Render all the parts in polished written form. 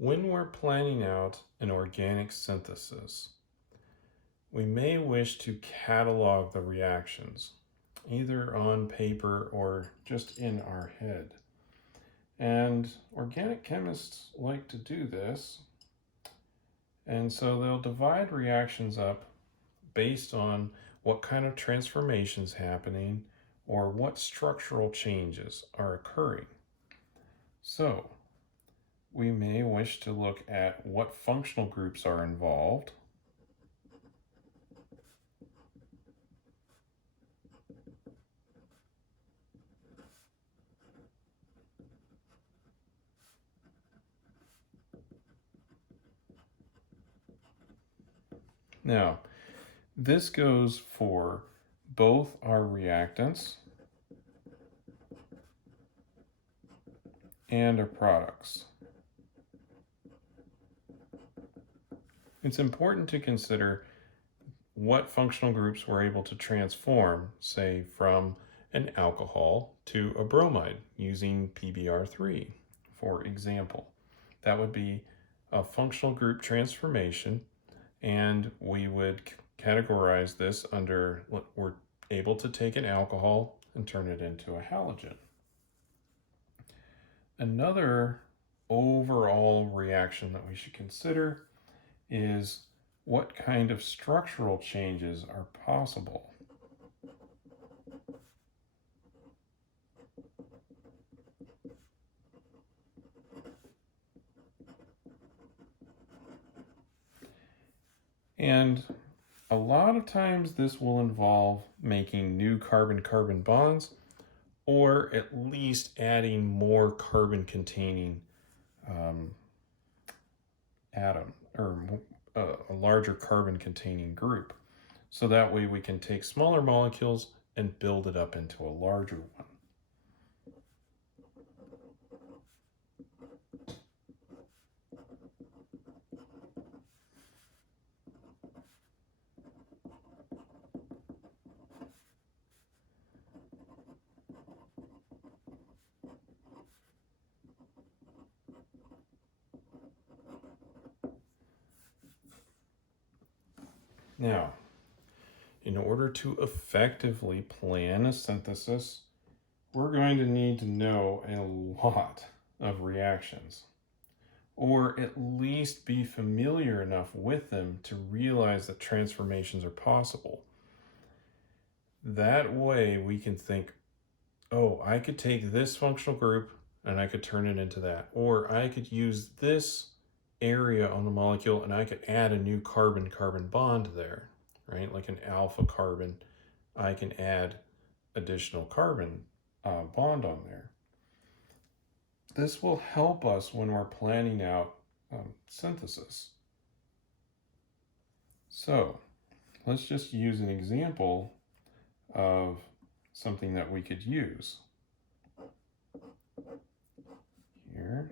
When we're planning out an organic synthesis, we may wish to catalog the reactions, either on paper or just in our head. And organic chemists like to do this, and so they'll divide reactions up based on what kind of transformations happening or what structural changes are occurring. So, we may wish to look at what functional groups are involved. Now, this goes for both our reactants and our products. It's important to consider what functional groups we're able to transform, say from an alcohol to a bromide using PBr3, for example. That would be a functional group transformation, and we would categorize this under we're able to take an alcohol and turn it into a halogen. Another overall reaction that we should consider is what kind of structural changes are possible. And a lot of times this will involve making new carbon-carbon bonds, or at least adding more carbon-containing atom, or a larger carbon-containing group. So that way we can take smaller molecules and build it up into a larger one. Now, in order to effectively plan a synthesis, we're going to need to know a lot of reactions, or at least be familiar enough with them to realize that transformations are possible. That way we can think, oh, I could take this functional group and I could turn it into that. Or I could use this area on the molecule and I could add a new carbon-carbon bond there, right? Like an alpha carbon, I can add additional carbon bond on there. This will help us when we're planning out synthesis. So let's just use an example of something that we could use. Here.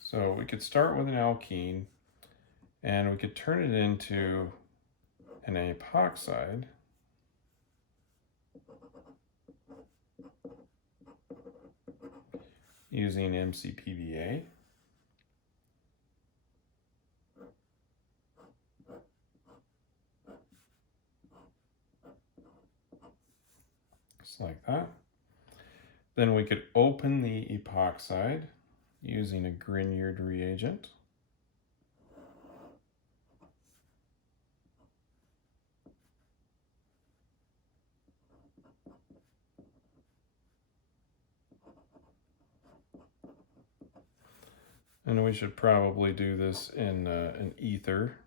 So we could start with an alkene and we could turn it into an epoxide. Using MCPBA. Just like that. Then we could open the epoxide using a Grignard reagent. And we should probably do this in an ether.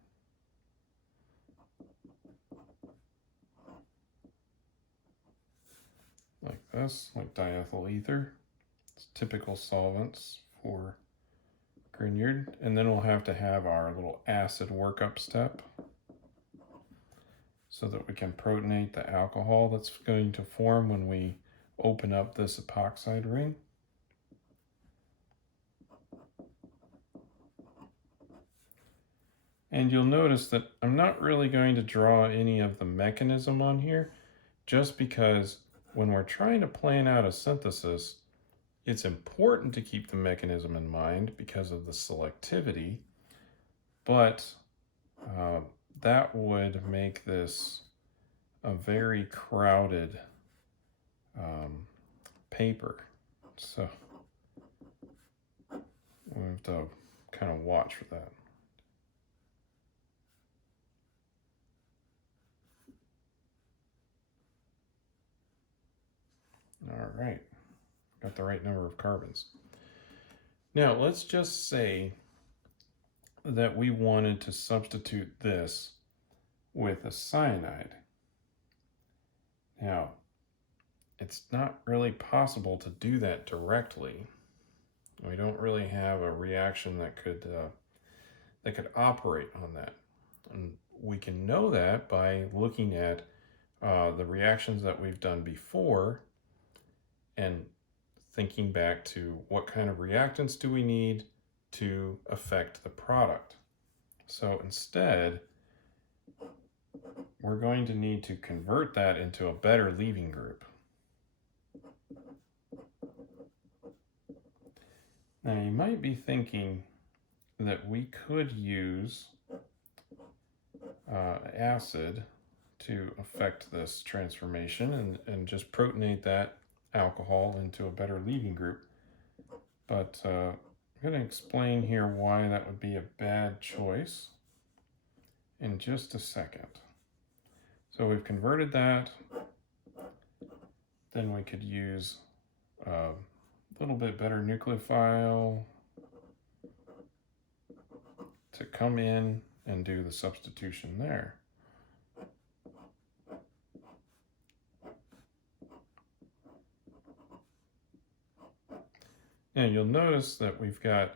Like this, like diethyl ether. It's typical solvents for Grignard. And then we'll have to have our little acid workup step so that we can protonate the alcohol that's going to form when we open up this epoxide ring. And you'll notice that I'm not really going to draw any of the mechanism on here, just because when we're trying to plan out a synthesis, It's important to keep the mechanism in mind because of the selectivity, but that would make this a very crowded paper. So we have to kind of watch for that. All right, got the right number of carbons. Now let's just say that we wanted to substitute this with a cyanide. Now, it's not really possible to do that directly. We don't really have a reaction that could operate on that. And we can know that by looking at the reactions that we've done before and thinking back to what kind of reactants do we need to affect the product. So instead, we're going to need to convert that into a better leaving group. Now you might be thinking that we could use acid to affect this transformation and just protonate that alcohol into a better leaving group. But I'm going to explain here why that would be a bad choice in just a second. So we've converted that. Then we could use a little bit better nucleophile to come in and do the substitution there. Now you'll notice that we've got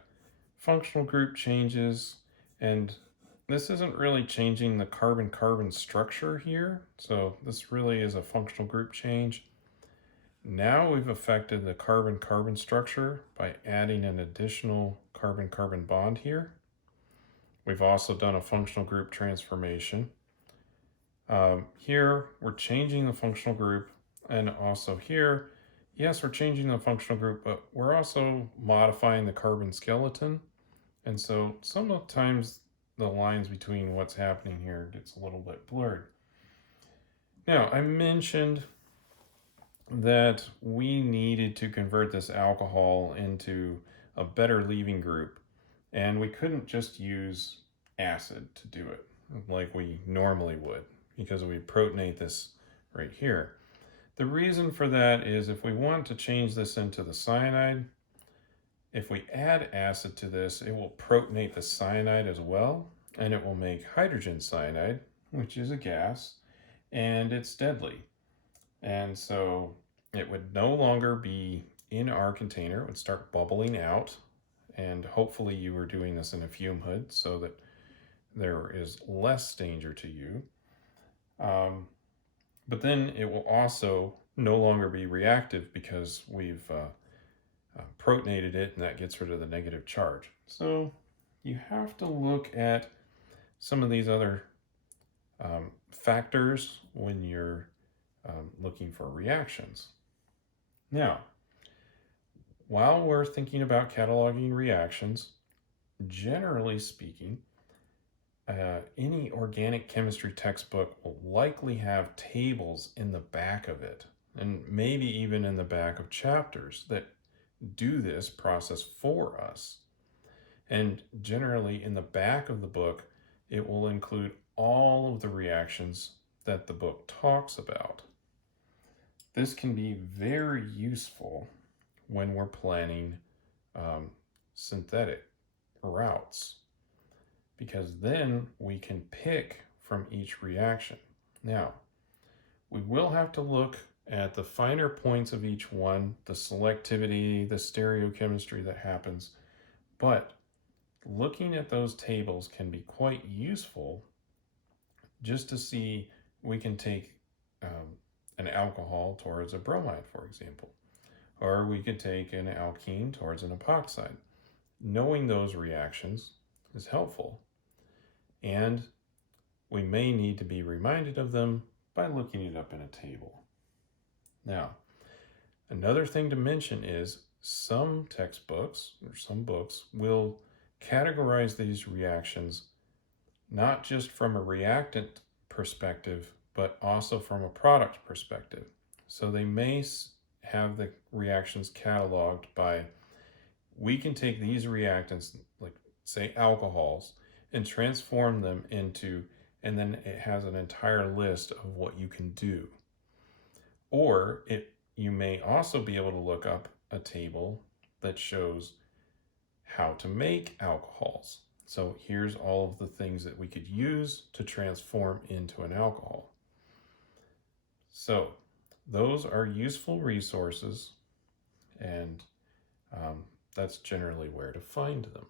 functional group changes, and this isn't really changing the carbon-carbon structure here, so this really is a functional group change. Now we've affected the carbon-carbon structure by adding an additional carbon-carbon bond here. We've also done a functional group transformation. Here we're changing the functional group, and also here, yes, we're changing the functional group, but we're also modifying the carbon skeleton. And so sometimes the lines between what's happening here gets a little bit blurred. Now, I mentioned that we needed to convert this alcohol into a better leaving group, and we couldn't just use acid to do it like we normally would, because we protonate this right here. The reason for that is if we want to change this into the cyanide, if we add acid to this, it will protonate the cyanide as well, and it will make hydrogen cyanide, which is a gas, and it's deadly. And so it would no longer be in our container. It would start bubbling out, and hopefully you were doing this in a fume hood so that there is less danger to you. But then it will also no longer be reactive because we've protonated it, and that gets rid of the negative charge. So you have to look at some of these other factors when you're looking for reactions. Now, while we're thinking about cataloging reactions, generally speaking, any organic chemistry textbook will likely have tables in the back of it, and maybe even in the back of chapters that do this process for us. And generally in the back of the book, it will include all of the reactions that the book talks about. This can be very useful when we're planning synthetic routes, because then we can pick from each reaction. Now, we will have to look at the finer points of each one, the selectivity, the stereochemistry that happens, but looking at those tables can be quite useful just to see we can take an alcohol towards a bromide, for example, or we could take an alkene towards an epoxide. Knowing those reactions is helpful, and we may need to be reminded of them by looking it up in a table. Now, another thing to mention is some textbooks or some books will categorize these reactions not just from a reactant perspective, but also from a product perspective. So they may have the reactions cataloged by, we can take these reactants, like say alcohols, and transform them into, and then it has an entire list of what you can do. Or you may also be able to look up a table that shows how to make alcohols. So here's all of the things that we could use to transform into an alcohol. So those are useful resources, and that's generally where to find them.